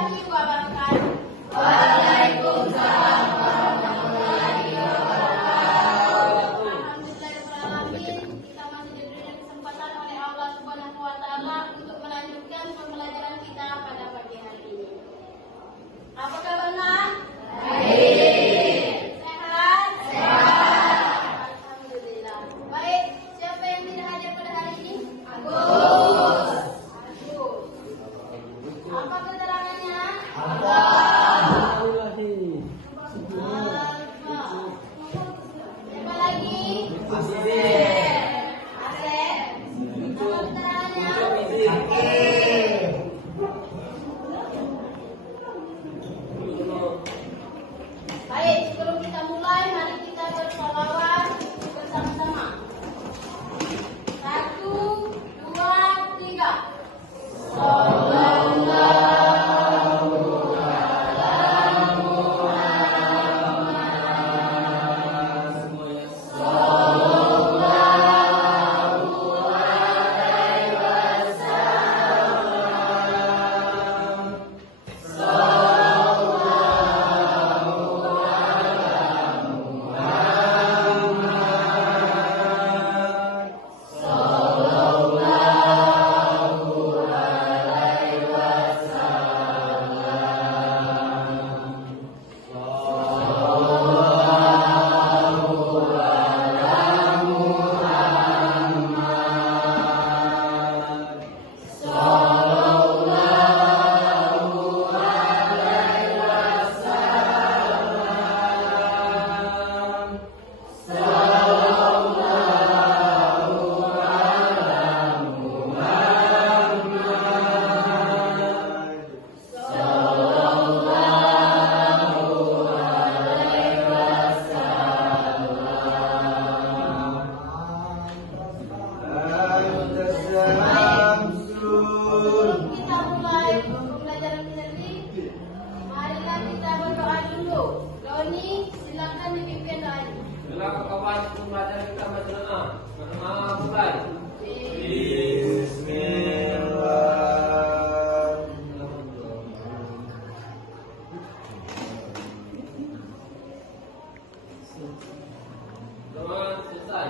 warahmatullahi wabarakatuh. Waalaikumsalam warahmatullahi wabarakatuh. Alhamdulillahirrahmanirrahim. Kita masih diberikan kesempatan oleh Allah Subhanahu wa Ta'ala untuk melanjutkan pembelajaran kita pada pagi hari ini. Apa kabar, Nak? Baik. Sehat? Sehat. Alhamdulillah. Baik, siapa yang tidak hadir pada hari ini? Agus. Apa keterangannya? Allah. Siapa lagi? Asep. Asep. Apa keterangannya? Sakit. Baik, sebelum kita mulai, mari kita bersolawat bersama-sama. 1, 2, 3. Sebelum kita mulai pembelajaran kita ini, marilah kita berdoa dulu. Doni, silakan dipimpin doanya. Silakan kawan pembelajaran kita berdoa. Berdoa mulai. Doa selesai.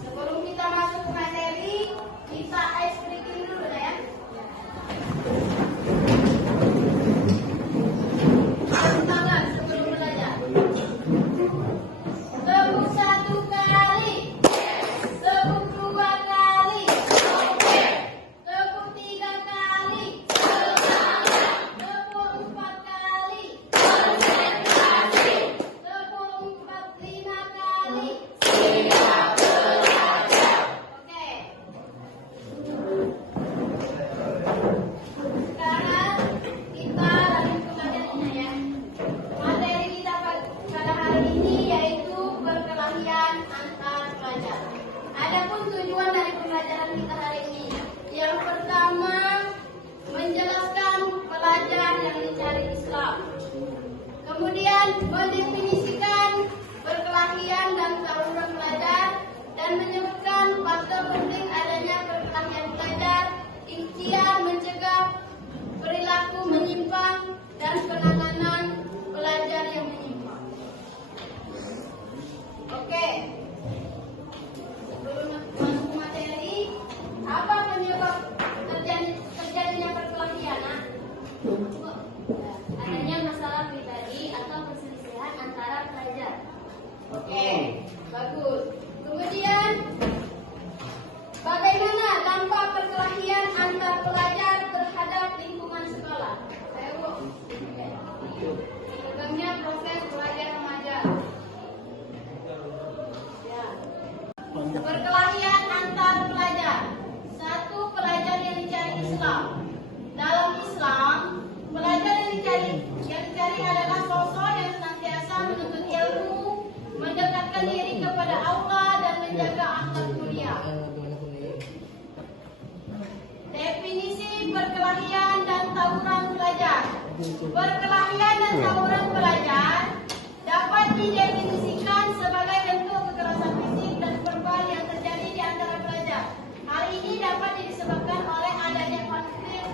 Sebelum kita masuk ke materi, kita ice breaking dulu ya. Tepuk tangan sebelum belajar. Tepuk 1 kali. Tepuk 2 kali. Tepuk 3 kali. Tepuk 4 kali. Tepuk 5 kali. Oke. Sekarang kita lanjut ke materinya ya. Materi kita pada hari ini yaitu perkelahian antar pelajar. Adapun tujuan dari pembelajaran kita hari ini, yang pertama menjelaskan pelajar yang mencari Islam. Kemudian mendefinisikan perkelahian dan tawuran pelajar dan menyebutkan faktor penting adanya perkelahian pelajar, ikhtiar mencegah perilaku menyimpang dan penanganan pelajar yang menyimpang. Oke. Sebelum masuk ke materi, apa penyebab terjadinya perkelahian? Nak? Adanya masalah pribadi atau perselisihan antara pelajar. Oke, bagus. Kemudian, bagaimana dampak perkelahian antar pelajar terhadap lingkungan sekolah? Ayo, Bu. Pegangnya proses pelajar remaja. Ya. Perkelahian antar pelajar. 1. Pelajar yang dicari Islam. Dalam Islam, pelajar yang dicari adalah sosok yang senantiasa menuntut ilmu, mendekatkan diri kepada Allah dan menjaga akhlak mulia. Definisi perkelahian dan tawuran pelajar. Perkelahian dan tawuran pelajar dapat didefinisikan sebagai bentuk kekerasan fisik dan verbal yang terjadi di antara pelajar. Hal ini dapat disebabkan oleh adanya konflik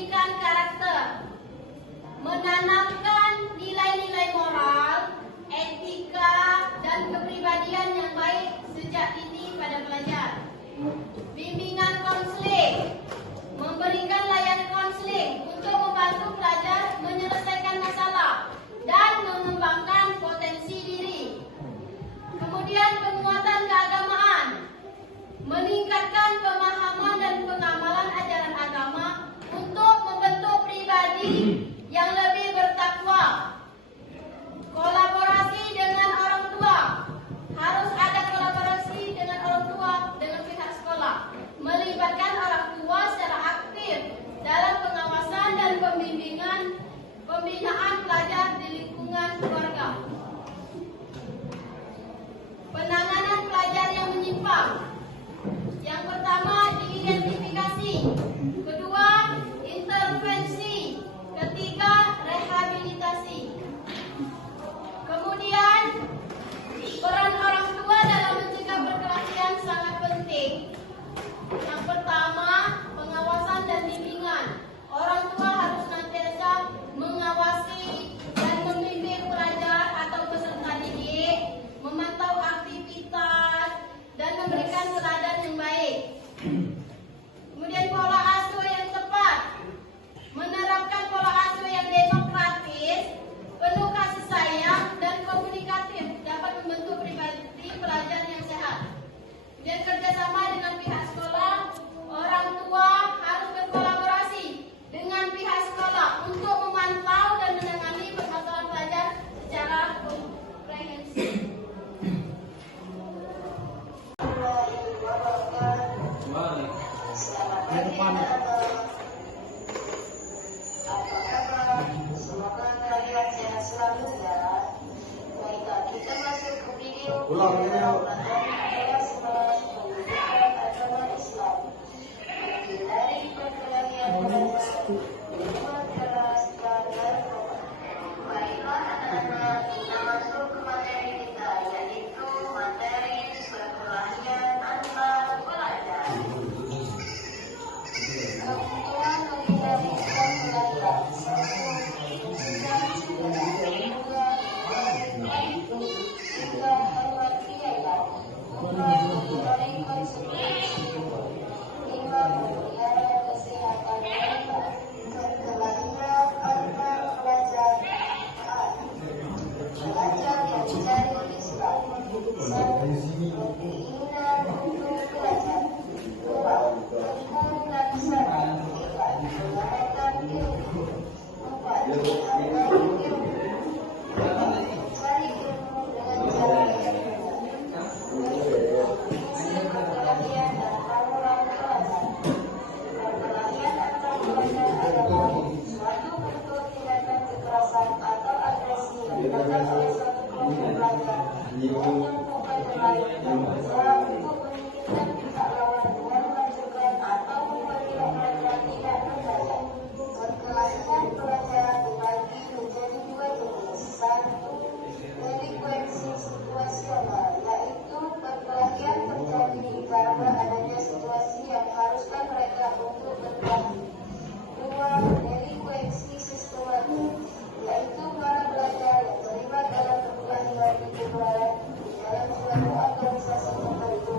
pendidikan karakter, menanamkan nilai-nilai moral, etika, dan kepribadian yang baik sejak dini pada pelajar. Bimbingan konseling, memberikan layanan konseling untuk membantu pelajar menyelesaikan masalah dan mengembangkan potensi diri. Kemudian penguatan keagamaan, meningkatkan pemahaman dan pengamalan ajaran agama untuk membentuk pribadi yang lebih bertakwa. Kolaborasi dengan orang tua, harus ada kolaborasi dengan orang tua dengan pihak sekolah, melibatkan orang tua secara aktif dalam pengawasan dan pembinaan pelajar di lingkungan keluarga. Penanganan pelajar yang menyimpang. Yang pertama, diidentifikasi. Kedua, intervensi. Ketiga, rehabilitasi. Kemudian, peran orang tua dalam mencegah perkelahian sangat penting. Yang pertama, pengawasan dan bimbingan. Orang tua harus senantiasa mengawasi dan membimbing pelajar atau peserta didik, memantau aktivitas, dan memberikan teladan yang baik. Kemudian pola asuh yang tepat, menerapkan pola asuh yang demokratis, penuh kasih sayang, dan komunikatif dapat membentuk pribadi pelajar yang sehat. Kemudian kerjasama dengan pihak sekolah, orang tua harus berkolaborasi dengan pihak sekolah untuk memantau dan menangani permasalahan pelajar secara komprehensif. Selamat pagi anak-anak. Apa kabar? Semoga kalian sehat selalu ya. Baiklah, kita masuk ke video kelas 11 pendidikan agama Islam. Dari perkelahian pelajar lewat kelas dan narkoba. Baiklah anak-anak, kita masuk ke materi kita, yaitu materi perkelahian antar pelajar. Kebutuhan menghindari perkelahian satu, tiga, hemat biaya, empat, menghindari konsekuensi, lima, memelihara kesehatan mental. Perkelahian antar pelajar. Pelajar yang mencari Islam. Satu, keinginan untuk belajar. Dua, tekun dan sabar. Tiga, menjalankan ilmu. Empat, menghargai ilmu. Cari ilmu dengan cara yang benar. Fungsi perkelahian dan haluan pelajar. Perkelahian antar pelajar adalah suatu bentuk tindakan kekerasan atau agresi yang dilakukan oleh suatu kelompok pelajar yang menyembuhkan yang lain dan berusaha untuk menyingkirkan pihak lawan dengan mengajukan atau memperkira pelajar tidak berdaya. Perkelahian pelajar dibagi menjadi dua jenis. Satu, delinkuensi situasional, yaitu perkelahian terjadi karena adanya situasi yang haruskan mereka untuk berkelahi. Dua, delinkuensi sistematik, yaitu para pelajar yang terlibat dalam perkelahian itu baik di dalam suatu organisasi tertentu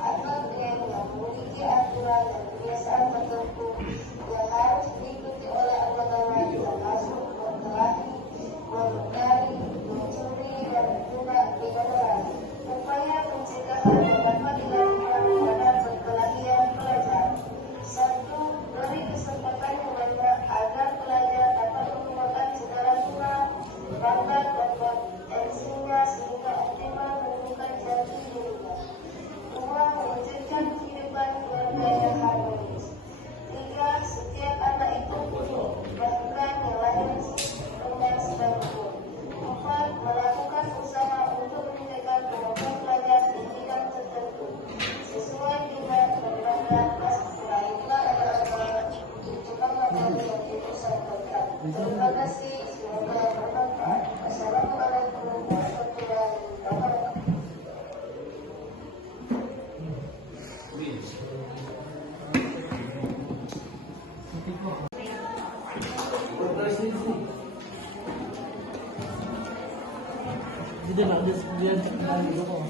atau geng yang memiliki aturan dan kebiasaan tertentu yang harus diikuti oleh anggota lain, termasuk berkelahi, memukari, mencuri, dan tindak pidana lain. Upaya pencegahan yang dapat dilakukan terhadap perkelahian pelajar. Satu, beri kesempatan kepada agar pelajar dapat menggunakan segala guna, bakat, dan potensinya sehingga optimal menemukan jati dirinya. Dua, mewujudkan kehidupan keluarga yang harmonis. Tiga, setiap anak itu unik, bahkan yang lahir dengan sekalipun. Empat, melakukan usaha untuk meningkatkan kemampuan pelajar di bidang tertentu sesuai dengan perkembangan masing-masing. Baiklah anak-anak, itulah materi yang kita sampaikan. Terima kasih, semoga bermanfaat. Assalamualaikum warahmatullahi wabarakatuh. Dia nak dia gitu kok.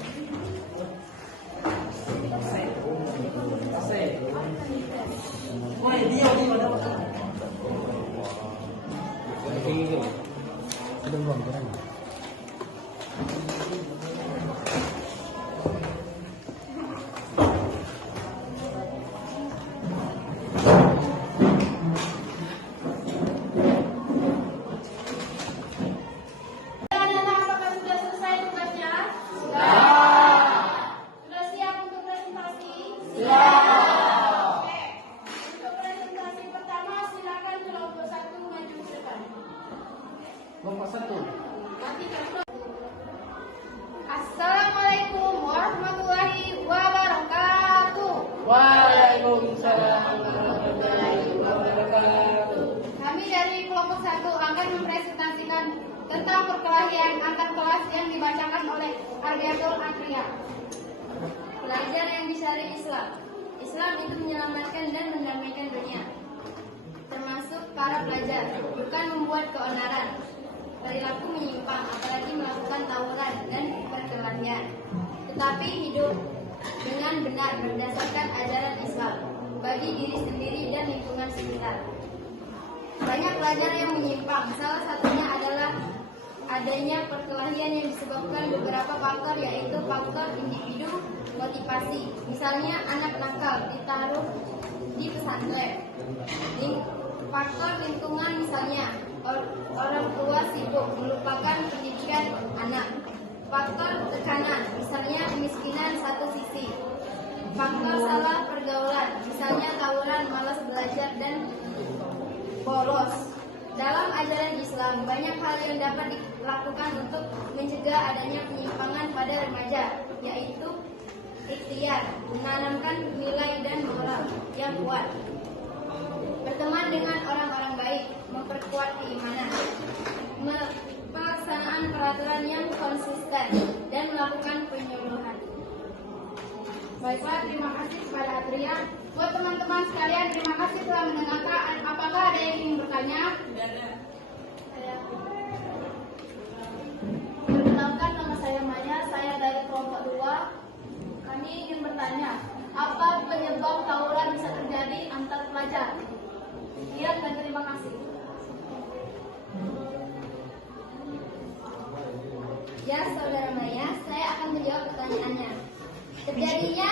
Woi, dia ada. Sudah bang, keren. Anak-anak, apakah sudah selesai tugasnya? Sudah siap untuk presentasi? Oke. Untuk presentasi pertama, silakan kelompok 1 maju ke depan. Kelompok 1. Assalamualaikum warahmatullahi wabarakatuh. Waalaikumsalam warahmatullahi wabarakatuh. Kami dari kelompok 1 akan mempresentasikan tentang perkelahian antar kelas yang dibacakan oleh Arbiatul Atria. Pelajar yang disyari Islam. Islam itu menyelamatkan dan mendamaikan dunia, termasuk para pelajar, bukan membuat keonaran, perilaku menyimpang, apalagi melakukan tawuran dan perkelahian, tetapi hidup dengan benar berdasarkan ajaran Islam bagi diri sendiri dan lingkungan sekitar. Banyak pelajar yang menyimpang, salah satunya adalah adanya perkelahian yang disebabkan beberapa faktor, yaitu faktor individu motivasi. Misalnya anak nakal ditaruh di pesantren. Faktor lingkungan, misalnya orang tua sibuk melupakan pendidikan anak. Faktor tekanan, misalnya kemiskinan satu sisi. Faktor salah pergaulan, misalnya tawuran, malas belajar, dan bolos. Dalam ajaran Islam, banyak hal yang dapat dilakukan untuk mencegah adanya penyimpangan pada remaja, yaitu ikhtiar, menanamkan nilai dan moral yang kuat, berteman dengan orang-orang baik, memperkuat keimanan, pelaksanaan peraturan yang konsisten, dan melakukan penyuluhan. Baiklah, terima kasih kepada Atria. Buat teman-teman sekalian, terima kasih telah mendengarkan. Apakah ada yang ingin bertanya? Perkenalkan, nama saya Maya, saya dari kelompok 2. Kami ingin bertanya, apa penyebab tawuran bisa terjadi antar pelajar? Iya, dan terima kasih. Ya, Saudara Maya, saya akan menjawab pertanyaannya. Terjadinya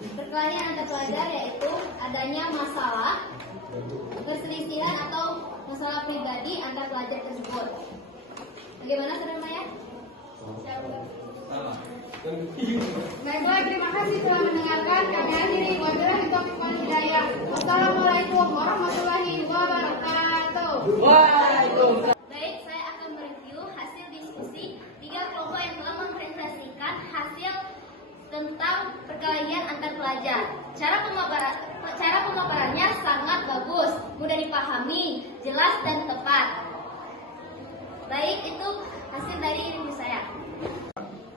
perkelahian antar pelajar yaitu adanya masalah, perselisihan atau masalah pribadi antar pelajar tersebut. Bagaimana, Saudara Maya? Baiklah, terima kasih telah mendengarkan. Kami akhiri. Wabillahi taufiq wal hidayah. Wassalamualaikum warahmatullahi wabarakatuh. Waalaikumsalam. Baik, saya akan mereview hasil diskusi 3 kelompok yang telah mempresentasikan hasil tentang perkelahian antar pelajar. Cara pemaparannya sangat bagus, mudah dipahami, jelas dan tepat. Baik, itu hasil dari review saya.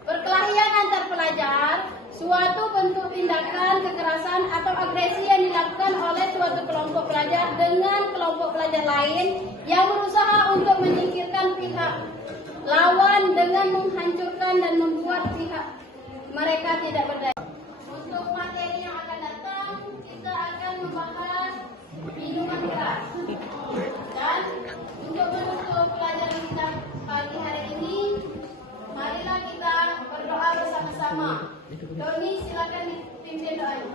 Perkelahian antar pelajar suatu bentuk tindakan kekerasan atau agresi yang dilakukan oleh suatu kelompok pelajar dengan kelompok pelajar lain yang berusaha untuk menyingkirkan pihak lawan dengan menghancurkan dan membuat pihak mereka tidak berdaya. Untuk materi yang akan datang, kita akan membahas minuman keras. Dan untuk menutup pelajaran kita pagi hari ini, marilah kita berdoa bersama-sama. Doni, silakan dipimpin doanya.